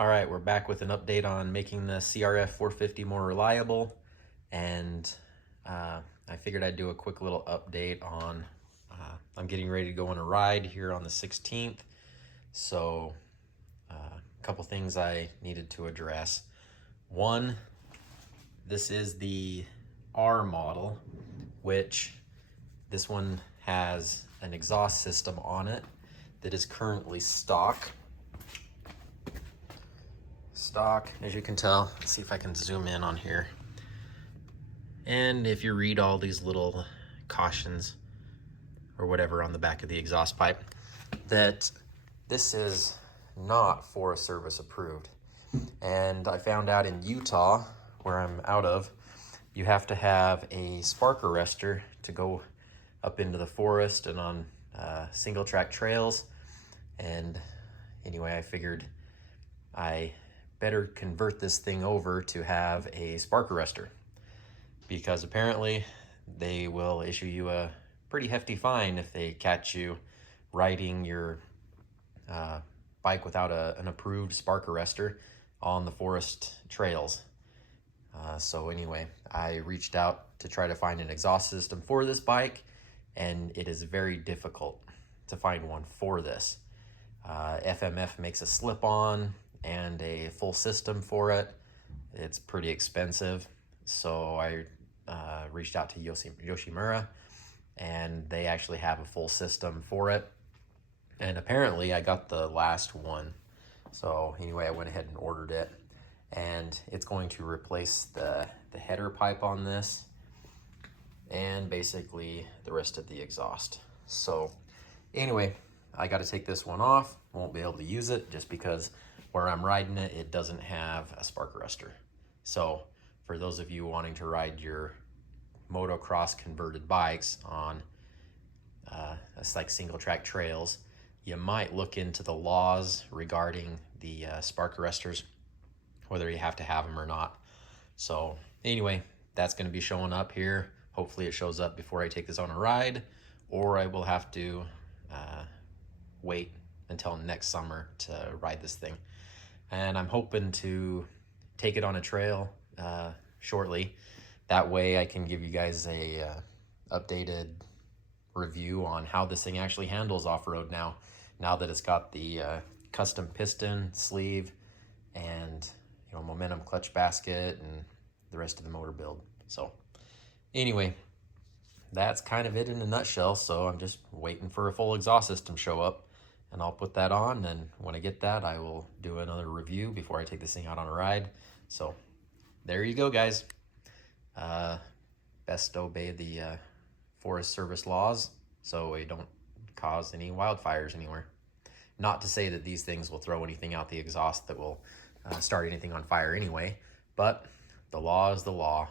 All right, we're back with an update on making the CRF450 more reliable, and I figured I'd do a quick little update on, I'm getting ready to go on a ride here on the 16th, so a couple things I needed to address. One, this is the R model, which this one has an exhaust system on it that is currently stock, as you can tell. Let's see if I can zoom in on here. And if you read all these little cautions or whatever on the back of the exhaust pipe, that this is not Forest Service approved. And I found out in Utah, where I'm out of, you have to have a spark arrestor to go up into the forest and on single track trails. And anyway, I figured I better convert this thing over to have a spark arrestor, because apparently they will issue you a pretty hefty fine if they catch you riding your bike without an approved spark arrestor on the forest trails. So anyway, I reached out to try to find an exhaust system for this bike, and it is very difficult to find one for this. FMF makes a slip-on and a full system for it. It's pretty expensive, so I reached out to Yoshimura, and they actually have a full system for it, and apparently I got the last one. So anyway, I went ahead and ordered it, and it's going to replace the header pipe on this and basically the rest of the exhaust. So anyway, I got to take this one off. Won't be able to use it just because where I'm riding it, it doesn't have a spark arrestor. So for those of you wanting to ride your motocross converted bikes on it's like single track trails, you might look into the laws regarding the spark arrestors, whether you have to have them or not. So anyway, that's going to be showing up here. Hopefully it shows up before I take this on a ride, or I will have to wait until next summer to ride this thing. And I'm hoping to take it on a trail shortly. That way I can give you guys a updated review on how this thing actually handles off-road now that it's got the custom piston sleeve and momentum clutch basket and the rest of the motor build. So anyway, that's kind of it in a nutshell. So I'm just waiting for a full exhaust system to show up, and I'll put that on, and when I get that, I will do another review before I take this thing out on a ride. So there you go, guys. Best to obey the Forest Service laws so we don't cause any wildfires anywhere. Not to say that these things will throw anything out the exhaust that will start anything on fire anyway, but the law is the law.